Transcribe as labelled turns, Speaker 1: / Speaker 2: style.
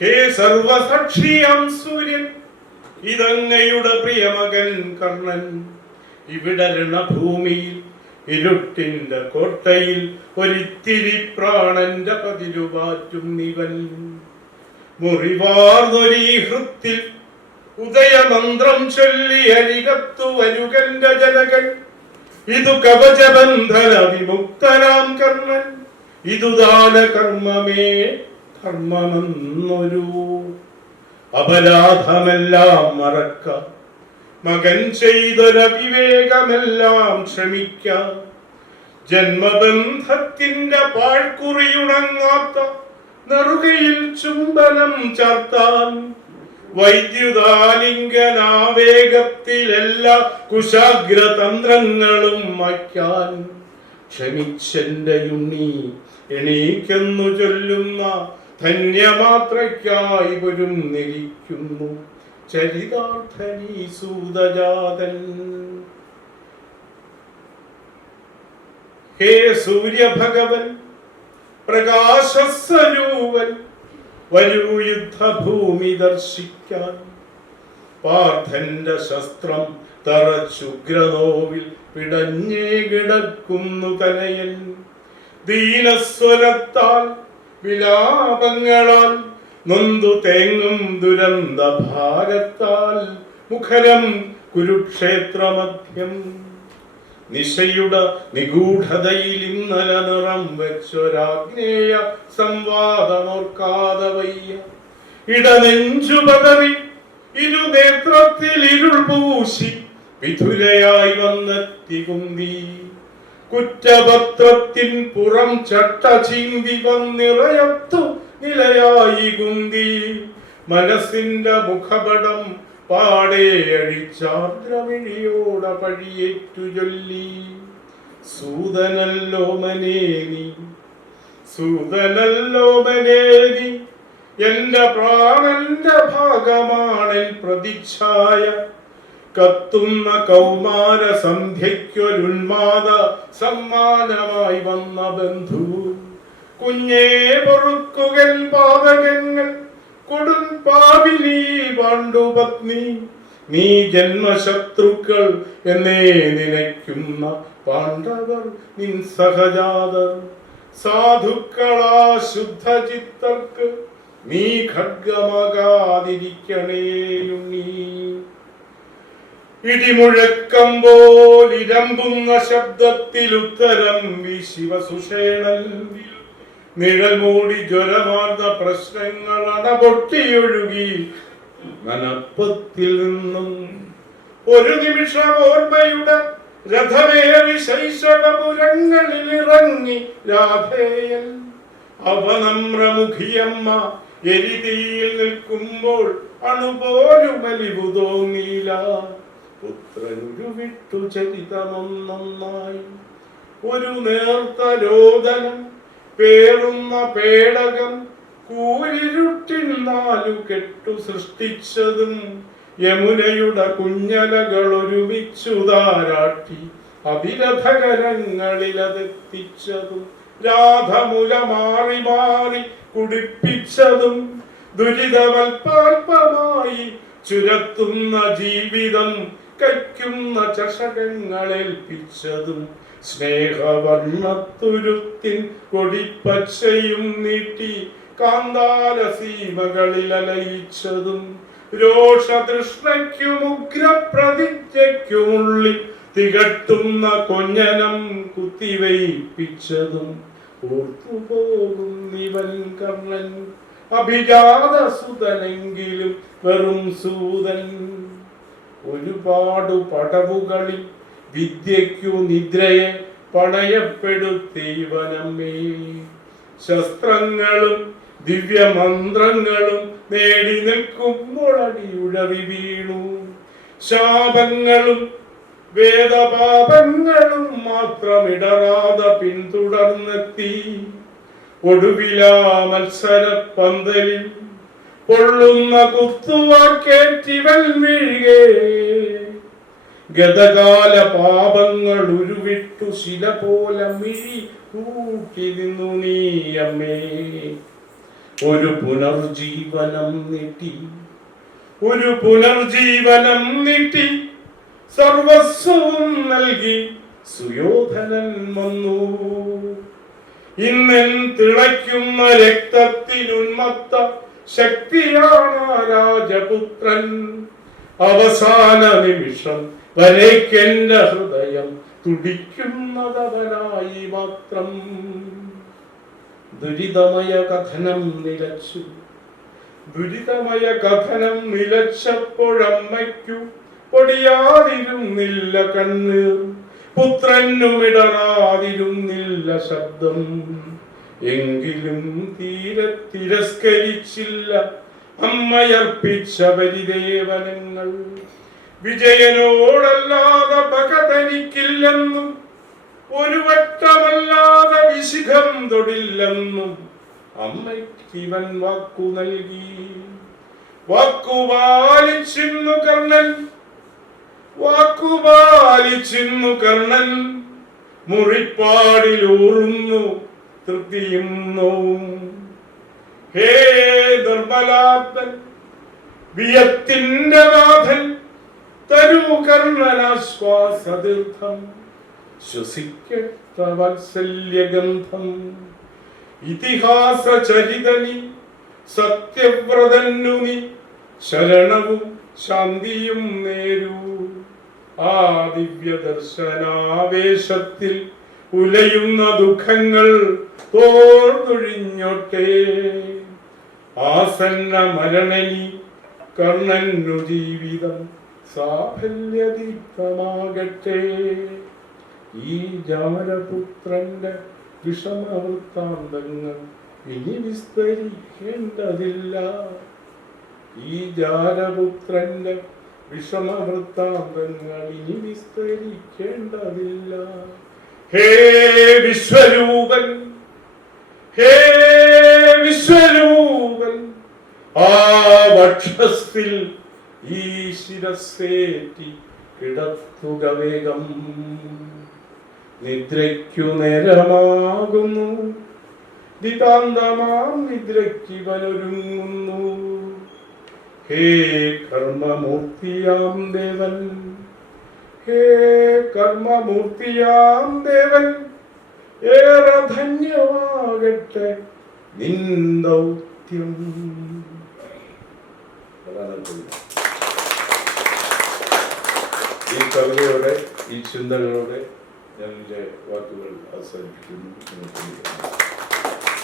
Speaker 1: ഹേ സർവസാക്ഷിയാം സൂര്യൻ ഇതങ്ങയുടെ പ്രിയമകൻ കർണൻ. ഇവിടെ രണഭൂമിയിൽ ഇരുട്ടിന്റെ കോട്ടയിൽ ഒരിത്തിരി പ്രാണന്റെ പതിരുവാറ്റും നിവൻ. മുറിവാർന്നൊരീ ഹൃത്തിൽ ഉദയമന്ത്രം ചൊല്ലി അരികത്തു വരുകന്റെ ജനകൻ. ഇതു കവചബന്ധന വിമുക്തനാം കർണൻ ഇതു ദാന കർമ്മമേ ധർമ്മമെന്നൊരു അപരാധമെല്ലാം മറക്ക. മകൻ ചെയ്തൊരവിവേകമെല്ലാം ക്ഷമിക്ക ജന്മബന്ധത്തിന്റെ പാഴ്ക്കുറിയുണങ്ങാത്ത നെറുകയിൽ ചുംബനം ചർത്താൻ. വൈദ്യുതാലിംഗനാവേഗത്തിലെല്ലാ കുശാഗ്രതന്ത്രങ്ങളും വയ്ക്കാൻ ക്ഷമിച്ചെന്റെ ഉണ്ണി എണീക്കെന്നു ചൊല്ലുന്ന ധന്യമാത്രയ്ക്കായി വരും നിരിക്കുന്നു ചരിതാർത്ഥനീ സൂതജാതൻ. ഹേ സൂര്യഭഗവൻ പ്രകാശസ്വരൂപൻ വരൂ യുദ്ധഭൂമി ദർശിക്കാൻ. പാർത്ഥന്റെ ശസ്ത്രം തറച്ചുഗ്രനോവിൽ പിടഞ്ഞേ കിടക്കുന്നു തലയൻ ദീനസ്വരത്താൽ വിലാപങ്ങളാൽ നൊന്തു തേങ്ങും ദുരന്ത ഭാരത്താൽ മുഖരം കുരുക്ഷേത്രമധ്യം. നിശയുടെ നിഗൂഢതയിൽ ഇന്നലെ നിറം വെച്ചൊരാഗ്നേയ സംവാദമോർക്കാതെ വയ്യ ഇടനെഞ്ചു പതറി ഇരു നേത്രത്തിൽ ഇരുൾ പൂശി വിധുരയായി വന്നെത്തി കുന്തി കുറ്റപത്രത്തിൻ പുറം ചട്ട ചീന്തി വന്നിറയത്തു നിലയായി കുന്തി. മനസ്സിന്റെ മുഖപടം പാടെ അഴിച്ചാർദ്രവിഴിയോട പഴിയേറ്റു ചൊല്ലി. സൂതനല്ലോ മനേനി സൂതനല്ലോ മനേനി എന്റെ പ്രാണന്റെ ഭാഗമാണെൻ പ്രതിച്ഛായ. കത്തുന്ന കൗമാര സന്ധ്യയ്ക്കൊരുന്മാത സമ്മാനമായി വന്ന ബന്ധു. കുഞ്ഞേ പൊറുക്കുകൻ പാതകങ്ങൾ കൊടും പാവിലീ പാണ്ഡുപത്നി നീ ജന്മശത്രുക്കൾ എന്നേ നിലയ്ക്കുന്ന പാണ്ഡവർ നിൻ സഹജാതർ. സാധുക്കളാ ശുദ്ധചിത്തർക്ക് നീ ഖഡ്ഗമകാതിരിക്കണേയുണ്ണീ ഇടിമുഴക്കം പോലിരമ്പുന്ന ശബ്ദത്തിലുത്തരം വി ശിവസുഷേണൽ. നിഴൽ മൂടി ജ്വരമാർന്ന പ്രശ്നങ്ങൾ അണപൊട്ടിയൊഴുകി മനപ്പത്തിൽ നിന്നും. ഒരു നിമിഷം ഓർമ്മയുടെ രഥമേറി ശൈശവപുരങ്ങളിൽ ഇറങ്ങി രാധേയൻ. അവനമ്രമുഖിയമ്മ എരിതിയിൽ നിൽക്കുമ്പോൾ അണുപോലും അലിവു തോന്നിയില്ല. പുത്രനൊരു വിട്ടു ചരിതമൊന്നൊന്നായി ഒരു നേർത്ത രോദനം പേറുന്ന പേടകം കൂരിരുട്ടിൽ നാലു കെട്ടു സൃഷ്ടിച്ചതും യമുനയുടെ കുഞ്ഞലകൾ ഒരുമിച്ചു താരാട്ടി അവിരഥകരങ്ങളിലതെത്തിച്ചതും രാധമുല മാറി മാറി കുടിപ്പിച്ചതും ദുരിതമൽപാൽപമായി ചുരത്തുന്ന ജീവിതം കയ്ക്കുന്ന ചഷകങ്ങളേൽപ്പിച്ചതും സ്നേഹവർണത്തുരുത്തിൻ കൊടിപ്പച്ചയും നീട്ടി കാന്താര സീമകളിൽ അലയിച്ചതും രോഷതൃഷ്ണയ്ക്കും ഉഗ്രപ്രതിജ്ഞയ്ക്കുമുള്ളിൽ തികട്ടുന്ന കൊഞ്ഞനം കുത്തിവയ്പ്പിച്ചതും ഓർത്തുപോകും ഇവൻ കർണൻ. അഭിജാത വെറും സൂതൻ. ഒരുപാട് പടവുകളിൽ വിദ്യയ്ക്കു നിദ്രയെ പണയപ്പെടുത്തിവനമ്മേ ശസ്ത്രങ്ങളും ദിവ്യമന്ത്രങ്ങളും നേടി നിൽക്കുമ്പോൾ അടിയുഴവി വീണു. ശാപങ്ങളും വേദപാപങ്ങളും മാത്രമിടറാതെ പിന്തുടർന്നെത്തി. ഒടുവിലാ മത്സര പന്തലിൽ പൊള്ളുന്ന കുത്തുവാക്കേറ്റിവൻ വീഴുകേ ഗതകാല പാപങ്ങൾ ഉരുവിട്ടു ശില പോലെ മിഴി കൂട്ടി നിന്നു നീ അമ്മേ. ഒരു പുനർജീവനം നീട്ടി ഒരു പുനർജീവനം നീട്ടി സർവസ്വവും നൽകി സുയോധനൻ വന്നു. ഇന്നെൻ തിളയ്ക്കുന്ന രക്തത്തിനുന്മത്ത ശക്തിയാണ് രാജപുത്രൻ അവസാന നിമിഷം വരേക്കെന്റെ ഹൃദയം തുടിക്കുന്നതവനായി മാത്രം. ദുരിതമയ കഥനം നിലച്ചു. ദുരിതമയ കഥനം നിലച്ചപ്പോഴമ്മയ്ക്കു പൊടിയാതിരുന്നില്ല കണ്ണീർ പുത്രനുമിടറാതിരുന്നില്ല ശബ്ദം. എങ്കിലും തീരെ തിരസ്കരിച്ചില്ല. അമ്മയർപ്പിച്ച ബലിദേവനങ്ങൾ വിജയനോടല്ലാതെ ഭഗതനിക്കില്ലെന്നും ഒരു വട്ടമല്ലാതെ വിശിഖം തൊടില്ലെന്നും അമ്മയ്ക്ക് ഇവൻ വാക്കു നൽകി. വാക്കുപാലിച്ചിന്നു കർണൻ. വാക്കുപാലിച്ചിന്നു കർണൻ. മുറിപ്പാടിലൂറുന്നു തൃപ്തിയും ഹേ നിർമ്മലാത്തൻ വിയത്തിന്റെ നാഥൻ തരൂ കർണനാശ്വാസതീർത്ഥം ശ്വസിക്കട്ട വാത്സല്യഗന്ധം. ഇതിഹാസ ചരിതനി ശരണവും ശാന്തിയും നേരൂ. ആ ദിവ്യ ദർശനാവേശത്തിൽ ഉലയുന്ന ദുഃഖങ്ങൾ തോർന്നൊഴിഞ്ഞോട്ടെ. ആസന്ന മരണനി കർണനു ജീവിതം സാഫല്യദീപ്തമാകട്ടെ. ഈ ജാരപുത്രന്റെ വിഷമവൃത്താന്തങ്ങൾ ഇനി വിസ്തരിക്കേണ്ടതില്ല. ഈ ജാരപുത്രന്റെ വിഷമവൃത്താന്തങ്ങൾ ഇനി വിസ്തരിക്കേണ്ടതില്ല. ഹേ വിശ്വരൂപൻ ഹേ വിശ്വരൂപൻ ആ വക്ഷസ്ഥിൽ ഈ ശിരസേറ്റി കിടത്തുക വേഗം. നിദ്രയ്ക്കു നേരമാകുന്നു ദിതാന്തമാം നിദ്രയ്ക്ക് ഇവനൊരുങ്ങുന്നു. ഹേ കർമ്മമൂർത്തിയാം ദേവൻ ഹേ കർമ്മമൂർത്തിയാം ദേവൻ. ഏറെ ധന്യമാകട്ടെ അതാണ് കവിത. ഈ കവിതയോടെ ഈ ചിന്തകളോടെ ഞാൻ എന്റെ വാക്കുകൾ അവസാനിപ്പിക്കുന്നു.